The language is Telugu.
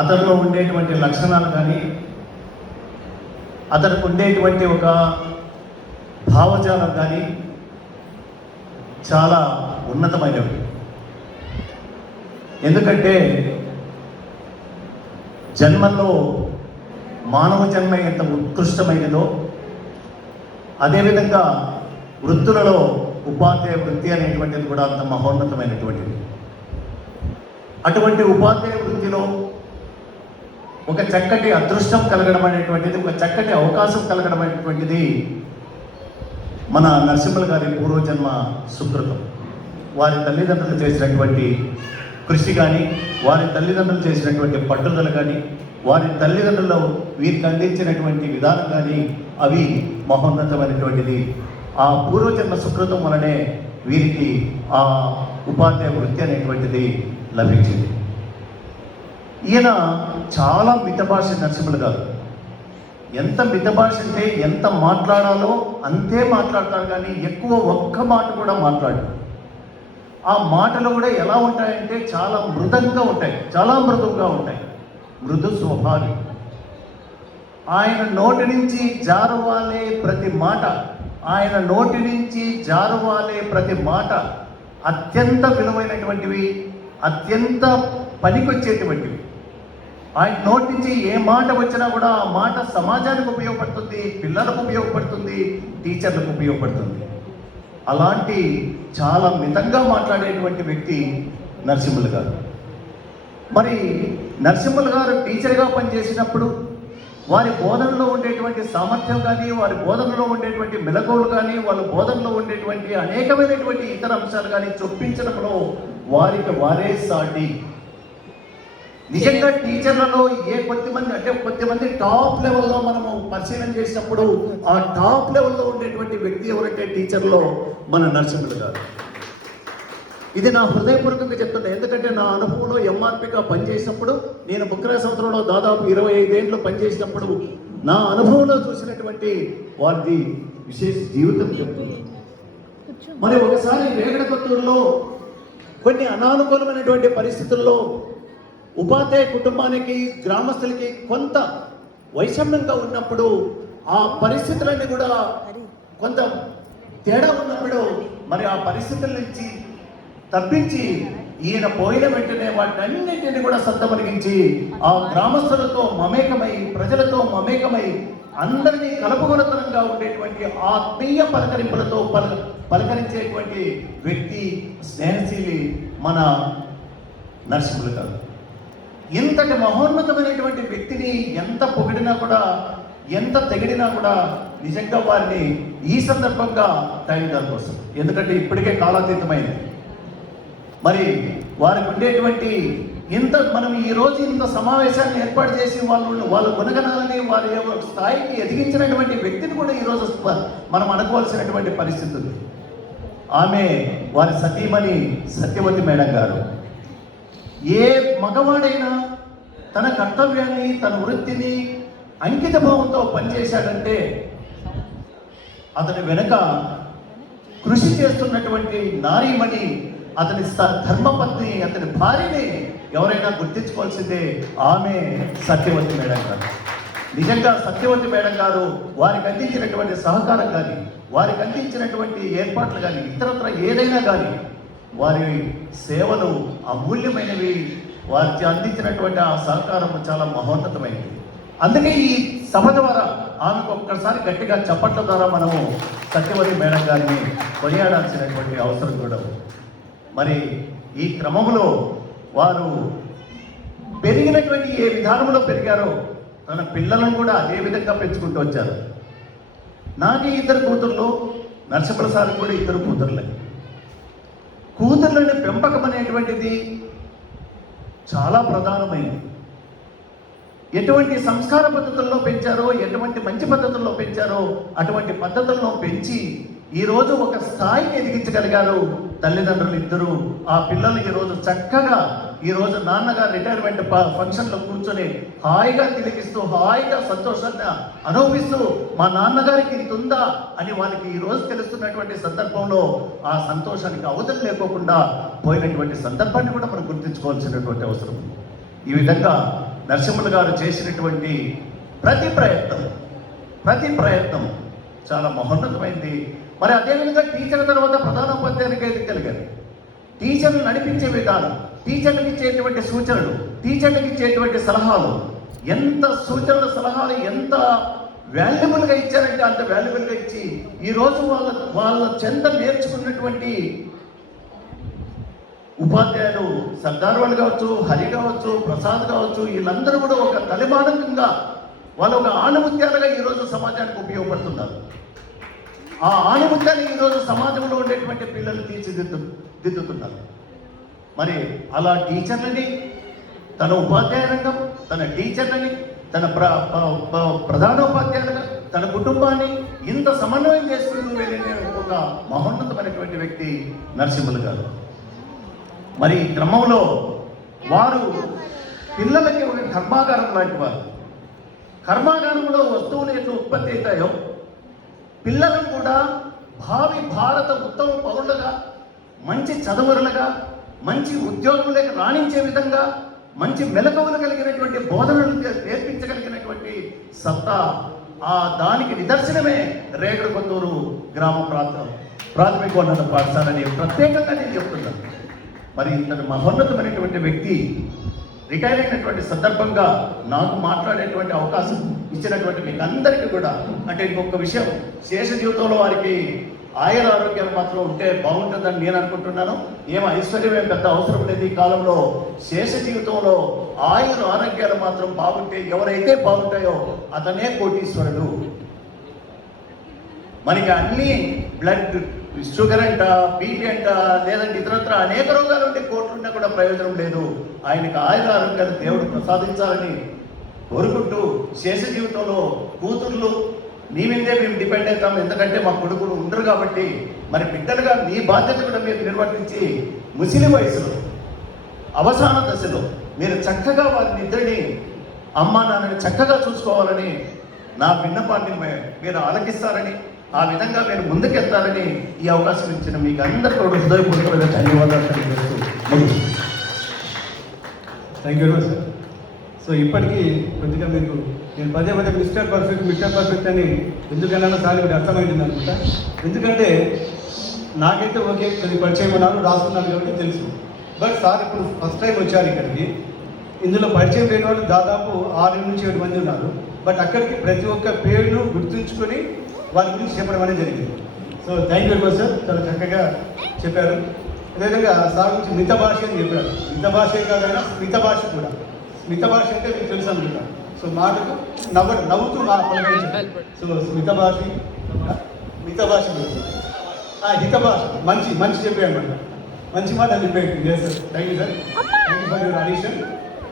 అతనిలో ఉండేటువంటి లక్షణాలు కానీ, అతనికి ఉండేటువంటి ఒక భావజాలం కానీ చాలా ఉన్నతమైనవి. ఎందుకంటే జన్మల్లో మానవ జన్మ ఎంత ఉత్కృష్టమైనదో, అదేవిధంగా వృత్తులలో ఉపాధ్యాయ వృత్తి అనేటువంటిది కూడా అంత మహోన్నతమైనటువంటిది. అటువంటి ఉపాధ్యాయ వృత్తిలో ఒక చక్కటి అదృష్టం కలగడం అనేటువంటిది, ఒక చక్కటి అవకాశం కలగడం అనేటువంటిది మన నరసింహుల గారి పూర్వజన్మ సుకృతం. వారి తల్లిదండ్రులు చేసినటువంటి కృషి కానీ, వారి తల్లిదండ్రులు చేసినటువంటి పట్టుదల కానీ, వారి తల్లిదండ్రులు వీరికి అందించినటువంటి విధానం కానీ అవి మహోన్నతమైనటువంటిది. ఆ పూర్వజన్మ సుకృతం వలనే వీరికి ఆ ఉపాధ్యాయ వృత్తి అనేటువంటిది లభించింది. ఈయన చాలా మితభాష నరసింహులు గారు. ఎంత మితభాష అంటే ఎంత మాట్లాడాలో అంతే మాట్లాడతారు, కానీ ఎక్కువ ఒక్క మాట కూడా మాట్లాడరు. ఆ మాటలు కూడా ఎలా ఉంటాయంటే చాలా మృదంగా ఉంటాయి, చాలా మృదువుగా ఉంటాయి, మృదు స్వభావి. ఆయన నోటి నుంచి జారువాలే ప్రతి మాట, ఆయన నోటి నుంచి జారువాలే ప్రతి మాట అత్యంత విలువైనటువంటివి, అత్యంత పనికొచ్చేటువంటివి. ఆయన నోటి నుంచి ఏ మాట వచ్చినా కూడా ఆ మాట సమాజానికి ఉపయోగపడుతుంది, పిల్లలకు ఉపయోగపడుతుంది, టీచర్లకు ఉపయోగపడుతుంది. అలాంటి చాలా మితంగా మాట్లాడేటువంటి వ్యక్తి నరసింహులు గారు. మరి నరసింహులు గారు టీచర్గా పనిచేసినప్పుడు వారి బోధనలో ఉండేటువంటి సామర్థ్యం కానీ, వారి బోధనలో ఉండేటువంటి మెలకువలు కానీ, వాళ్ళ బోధనలో ఉండేటువంటి అనేకమైనటువంటి ఇతర అంశాలు కానీ చొప్పించడంలో వారికి వారే సాటి. నిజంగా టీచర్లలో కొద్దిమంది టాప్ లెవెల్లో మనము పరిశీలన చేసినప్పుడు ఆ టాప్ లెవెల్లో ఉండేటువంటి వ్యక్తి ఎవరంటే టీచర్లో మన నరసింహులు గారు. ఇది నా హృదయపూర్వకంగా చెప్తున్నా. ఎందుకంటే నా అనుభవంలో ఎంఆర్పిగా పనిచేసినప్పుడు, నేను బుక్రా సంవత్సరంలో దాదాపు 25 ఏళ్ళు పనిచేసినప్పుడు నా అనుభవంలో చూసినటువంటి వారిది విశేష జీవితం చెప్తుంది. మరి ఒకసారి వేగడకొత్తూరులో కొన్ని అనానుకూలమైనటువంటి పరిస్థితుల్లో ఉపాధ్యాయ కుటుంబానికి, గ్రామస్తులకి కొంత వైషమ్యంగా ఉన్నప్పుడు, ఆ పరిస్థితులన్నీ కూడా కొంత తేడా ఉన్నప్పుడు, మరి ఆ పరిస్థితుల నుంచి తప్పించి ఈయన పోయిన వెంటనే వాటినన్నింటినీ కూడా సత్తమరిగించి ఆ గ్రామస్తులతో మమేకమై, ప్రజలతో మమేకమై, అందరినీ కలుపుగొలతనంగా ఉండేటువంటి ఆత్మీయ పలకరింపులతో పలకరించేటువంటి వ్యక్తి, స్నేహశీలి మన నరసింహులు గారు. ఇంతటి మహోన్నతమైనటువంటి వ్యక్తిని ఎంత పొగిడినా కూడా, ఎంత తెగిడినా కూడా నిజంగా వారిని ఈ సందర్భంగా టైందాల్ కోసం, ఎందుకంటే ఇప్పటికే కాలాతీతమైంది. మరి వారికి ఉండేటువంటి మనం ఈరోజు ఇంత సమావేశాన్ని ఏర్పాటు చేసి వాళ్ళ గుణగణాలని, వారి స్థాయికి ఎదిగించినటువంటి వ్యక్తిని కూడా ఈరోజు మనం అనుకోవాల్సినటువంటి పరిస్థితి ఉంది. ఆమె వారి సతీమణి సత్యవతి మేడం గారు. ఏ మగవాడైనా తన కర్తవ్యాన్ని, తన వృత్తిని అంకిత భావంతో పనిచేశాడంటే అతని వెనుక కృషి చేస్తున్నటువంటి నారీమణి, అతని ధర్మపత్ని, అతని భార్యని ఎవరైనా గుర్తించుకోవాల్సిందే ఆమె సత్యవతి మేడం గారు. నిజంగా సత్యవతి మేడం గారు వారికి అందించినటువంటి సహకారం కానీ, వారికి అందించినటువంటి ఏర్పాట్లు కానీ, ఇతరత్ర ఏదైనా కానీ వారి సేవలు అమూల్యమైనవి. వారికి అందించినటువంటి ఆ సహకారం చాలా మహోన్నతమైనది. అందుకే ఈ సభ ద్వారా ఆమెకు ఒక్కసారి గట్టిగా చప్పట్ల ద్వారా మనము సత్యవతి మేడం గారిని కొనియాడాల్సినటువంటి అవసరం కూడా. మరి ఈ క్రమంలో వారు పెరిగినటువంటి ఏ విధానంలో పెరిగారో తన పిల్లలను కూడా అదే విధంగా పెంచుకుంటూ వచ్చారు. నాకు 2 కూతుర్లు, నరసింహుల సార్కి కూడా 2 కూతుర్లే. కూతుర్లని పెంపకం అనేటువంటిది చాలా ప్రధానమైనది. ఎటువంటి సంస్కార పద్ధతుల్లో పెంచారో, ఎటువంటి మంచి పద్ధతుల్లో పెంచారో అటువంటి పద్ధతుల్లో పెంచి ఈరోజు ఒక స్థాయికి ఎదిగించగలిగారు తల్లిదండ్రులు ఇద్దరు. ఆ పిల్లలు ఈరోజు చక్కగా ఈరోజు నాన్నగారు రిటైర్మెంట్ ఫంక్షన్లో కూర్చొని హాయిగా తిలకిస్తూ, హాయిగా సంతోషాన్ని అనుభవిస్తూ, మా నాన్నగారికి ఇంత ఉందా అని వాళ్ళకి ఈరోజు తెలుస్తున్నటువంటి సందర్భంలో ఆ సంతోషానికి అవధులు లేకోకుండా పోయినటువంటి సందర్భాన్ని కూడా మనం గుర్తించుకోవాల్సినటువంటి అవసరం ఉంది. ఈ విధంగా నరసింహులు గారు చేసినటువంటి ప్రతి ప్రయత్నం చాలా మహోన్నతమైంది. మరి అదేవిధంగా టీచర్ తర్వాత ప్రధానోపాధ్యాయునికి ఎదగలిగారు. టీచర్లు నడిపించే విధానం, టీచర్లకు ఇచ్చేటువంటి సూచనలు, టీచర్లకు ఇచ్చేటువంటి సలహాలు, ఎంత సూచనలు సలహాలు ఎంత వాల్యుబుల్గా ఇచ్చారంటే అంత వాల్యుబుల్గా ఇచ్చి ఈరోజు వాళ్ళ చెంత నేర్చుకున్నటువంటి ఉపాధ్యాయులు సర్దార్ వాళ్ళు కావచ్చు, హరి కావచ్చు, ప్రసాద్ కావచ్చు, వీళ్ళందరూ కూడా ఒక తలిమానకంగా వాళ్ళు ఒక ఆణిముత్యాలుగా ఈరోజు సమాజానికి ఉపయోగపడుతున్నారు. ఆ ఆణిముత్యాన్ని ఈరోజు సమాజంలో ఉండేటువంటి పిల్లలు తీర్చిదిద్దుతున్నారు. మరి అలా టీచర్లని, తన ఉపాధ్యాయ రంగం, తన టీచర్లని, తన ప్రధానోపాధ్యాయులుగా తన కుటుంబాన్ని ఇంత సమన్వయం చేసుకుంటూ వెళ్ళిన ఒక మహోన్నతమైనటువంటి వ్యక్తి నరసింహులు గారు. మరి ఈ క్రమంలో వారు పిల్లలకి ఒక కర్మాగారం లాంటి వారు. కర్మాగారంలో వస్తువులు ఎట్లా ఉత్పత్తి అవుతాయో పిల్లలను కూడా భావి భారత ఉత్తమ పౌరులుగా, మంచి చదువురులుగా, మంచి ఉద్యోగులకు రాణించే విధంగా, మంచి మెలకువలు కలిగినటువంటి బోధనలు నేర్పించగలిగినటువంటి సత్తా, దానికి నిదర్శనమే రేగడ కొత్తూరు గ్రామ ప్రాథమికోన్నత పాఠశాలని ప్రత్యేకంగా నేను చెప్తున్నాను. మరి ఇంత మహోన్నతమైనటువంటి వ్యక్తి రిటైర్ అయినటువంటి సందర్భంగా నాకు మాట్లాడేటువంటి అవకాశం ఇచ్చినటువంటి మీకు అందరికీ కూడా, అంటే ఇంకొక విషయం, శేష జీవితంలో వారికి ఆయుర ఆరోగ్యాలు మాత్రం ఉంటే బాగుంటుందని నేను అనుకుంటున్నాను. ఐశ్వర్యం ఏం పెద్ద అవసరం లేదు ఈ కాలంలో. శేష జీవితంలో ఆయుర ఆరోగ్యాలు మాత్రం బాగుంటే, ఎవరైతే బాగుంటాయో అతనే కోటీశ్వరుడు. మనకి అన్ని బ్లడ్ షుగర్ అంట, బీపీ అంట, లేదంటే ఇతరత్ర అనేక రోగాలు ఉంటే కోట్లున్నా కూడా ప్రయోజనం లేదు. ఆయనకు ఆయుర ఆరోగ్యాలు దేవుడు ప్రసాదించాలని కోరుకుంటూ, శేష జీవితంలో కూతుర్లు మీ మీదే మేము డిపెండ్ అవుతాం, ఎందుకంటే మా కొడుకులు ఉండరు కాబట్టి, మరి బిడ్డలుగా మీ బాధ్యత కూడా మీరు నిర్వర్తించి ముసిలి వయసులో అవసాన దశలో మీరు చక్కగా వారిని ఇద్దరిని అమ్మా నాన్నని చక్కగా చూసుకోవాలని నా విన్నపాన్ని మీరు ఆలకిస్తారని, ఆ విధంగా మీరు ముందుకెళ్తారని ఈ అవకాశం ఇచ్చిన మీకు అందరికీ కూడా హృదయపూర్వకంగా ధన్యవాదాలు తెలియజేస్తూ థ్యాంక్ యూ సార్. సో ఇప్పటికీ కొద్దిగా మీకు నేను పదే మిస్టర్ పర్ఫెక్ట్ అని ఎందుకన్నా సార్ మీకు అర్థమైంది అనుకుంటా. ఎందుకంటే నాకైతే ఓకే కొద్ది పరిచయం ఉన్నారు, రాసుకున్నాను కాబట్టి తెలుసు. బట్ సార్ ఇప్పుడు ఫస్ట్ టైం వచ్చారు ఇక్కడికి. ఇందులో పరిచయం లేని వాళ్ళు దాదాపు 6 నుంచి 7 మంది ఉన్నారు. బట్ అక్కడికి ప్రతి ఒక్క పేరును గుర్తుంచుకొని వారి గురించి చెప్పడం అనేది జరిగింది. So thank you very much sir, చాలా చక్కగా చెప్పారు. అదేవిధంగా సార్ గురించి మిత భాష అని చెప్పారు. మిత భాషే కాదైనా స్మిత భాష కూడా. స్మిత భాష అంటే మీకు తెలుసు అనుకుంటా. సో మాటకు నవ్వుతూ పలకరించారు. సో మిత భాష, హిత భాష, మంచి చెప్పారు అనమాట. మంచి మాట చెప్పేయండి. Sir thank you sir, thank you for your addition.